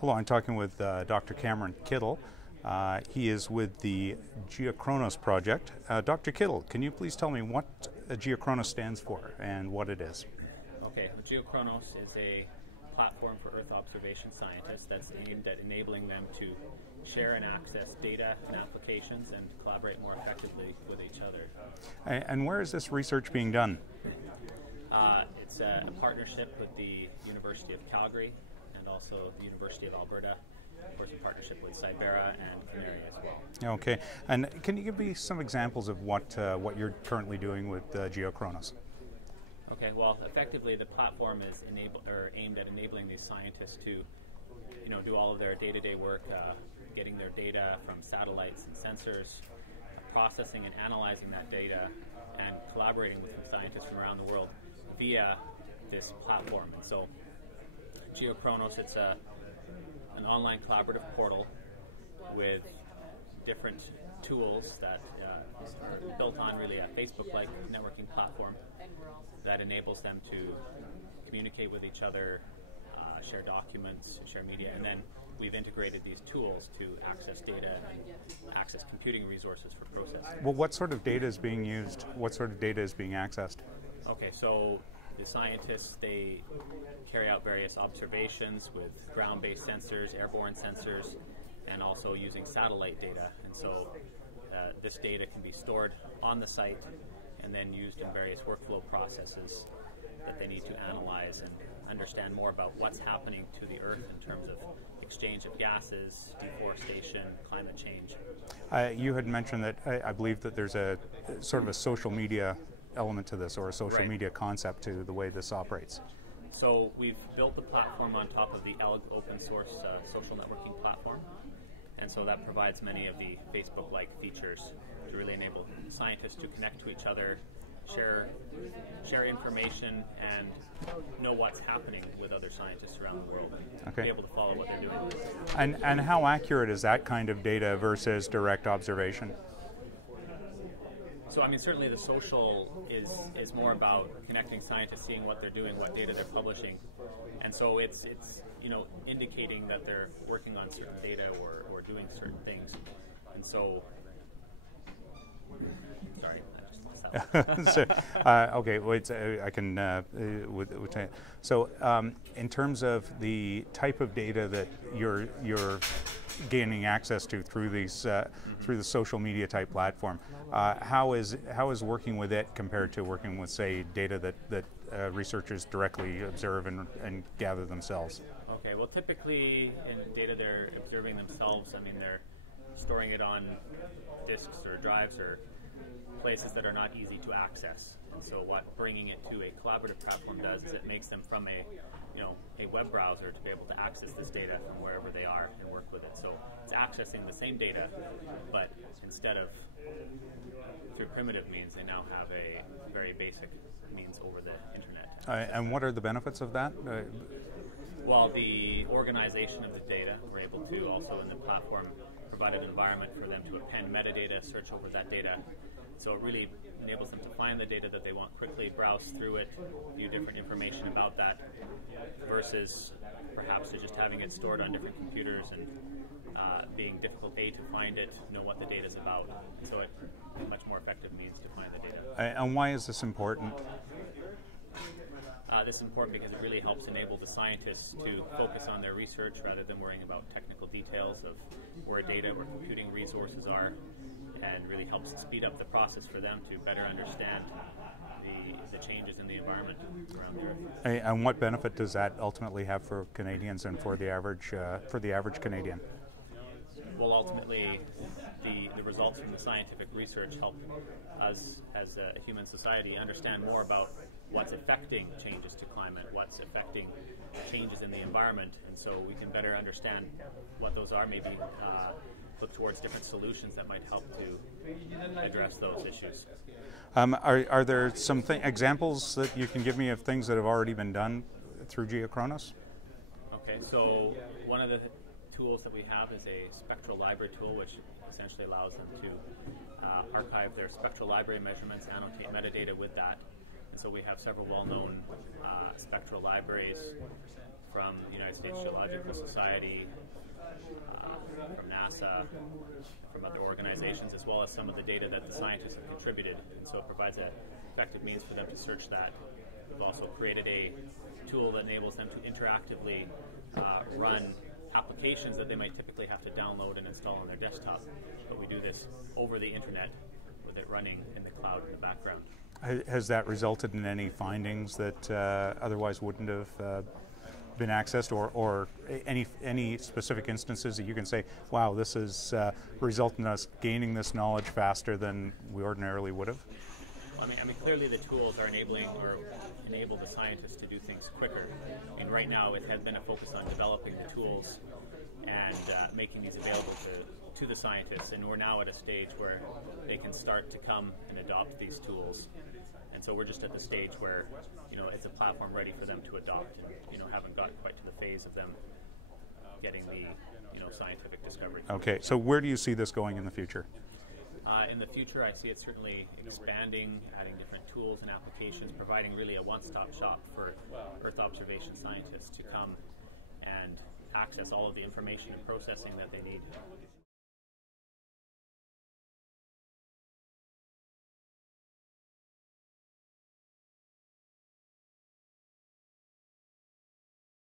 Hello, I'm talking with Dr. Cameron Kiddle. He is with the GeoChronos project. Dr. Kiddle, can you please tell me what GeoChronos stands for and what it is? Okay, GeoChronos is a platform for Earth observation scientists that's aimed at enabling them to share and access data and applications and collaborate more effectively with each other. And where is this research being done? It's a partnership with the University of Calgary and also the University of Alberta. Of course, in partnership with Cybera and CANARIE as well. Okay, and can you give me some examples of what you're currently doing with GeoChronos? Okay, well, effectively the platform is aimed at enabling these scientists to do all of their day-to-day work, getting their data from satellites and sensors, processing and analyzing that data, and collaborating with scientists from around the world via this platform. And so GeoChronos, it's an online collaborative portal with different tools that is built on really a Facebook-like networking platform that enables them to communicate with each other, share documents, share media, and then we've integrated these tools to access data and access computing resources for processing. Well, what sort of data is being used? What sort of data is being accessed? Okay, so the scientists, they carry out various observations with ground-based sensors, airborne sensors, and also using satellite data. And so this data can be stored on the site and then used in various workflow processes that they need to analyze and understand more about what's happening to the Earth in terms of exchange of gases, deforestation, climate change. You had mentioned that I believe that there's a sort of a social media element to this, or a social media concept to the way this operates. So we've built the platform on top of the ELG open source social networking platform, and so that provides many of the Facebook-like features to really enable scientists to connect to each other, share information, and know what's happening with other scientists around the world. Okay. Be able to follow what they're doing. And how accurate is that kind of data versus direct observation? So, I mean, certainly the social is more about connecting scientists, seeing what they're doing, what data they're publishing, and so it's indicating that they're working on certain data or doing certain things, and so. Sorry, I just lost that one. Okay, wait, I can. So, in terms of the type of data that you're gaining access to through these through the social media type platform, how is working with it compared to working with, say, data that researchers directly observe and gather themselves? Okay, well, typically in data they're observing themselves, I mean, they're storing it on disks or drives or places that are not easy to access. And so what bringing it to a collaborative platform does is it makes them from a web browser to be able to access this data from wherever they are and work with it. So it's accessing the same data, but instead of through primitive means, they now have a very basic means over the internet. And what are the benefits of that? Well, the organization of the data, we're able to also in the platform provide an environment for them to append metadata, search over that data. So it really enables them to find the data that they want quickly, browse through it, view different information about that, versus perhaps just having it stored on different computers and being difficult to find it, know what the data is about. So it's a much more effective means to find the data. And why is this important? This is important because it really helps enable the scientists to focus on their research rather than worrying about technical details of where computing resources are, and really helps speed up the process for them to better understand the changes in the environment around the Earth. And what benefit does that ultimately have for Canadians and for the average Canadian? Well, ultimately, the results from the scientific research help us as a human society understand more about what's affecting changes to climate, what's affecting changes in the environment, and so we can better understand what those are, maybe look towards different solutions that might help to address those issues. Are there some examples that you can give me of things that have already been done through GeoChronos? Okay, so one of the tools that we have is a spectral library tool, which essentially allows them to archive their spectral library measurements, annotate metadata with that. And so we have several well-known spectral libraries from the United States Geological Society, from NASA, from other organizations, as well as some of the data that the scientists have contributed. And so it provides an effective means for them to search that. We've also created a tool that enables them to interactively run applications that they might typically have to download and install on their desktop. But we do this over the internet with it running in the cloud in the background. Has that resulted in any findings that otherwise wouldn't have been accessed, or any specific instances that you can say, wow, this has resulted in us gaining this knowledge faster than we ordinarily would have? Well, I mean, clearly the tools are enable the scientists to do things quicker. I mean, right now it has been a focus on developing the tools and making these available to the scientists, and we're now at a stage where they can start to come and adopt these tools. And so we're just at the stage where, it's a platform ready for them to adopt, and haven't gotten quite to the phase of them getting the scientific discovery. Okay, so where do you see this going in the future? In the future, I see it certainly expanding, adding different tools and applications, providing really a one-stop shop for Earth observation scientists to come and access all of the information and processing that they need.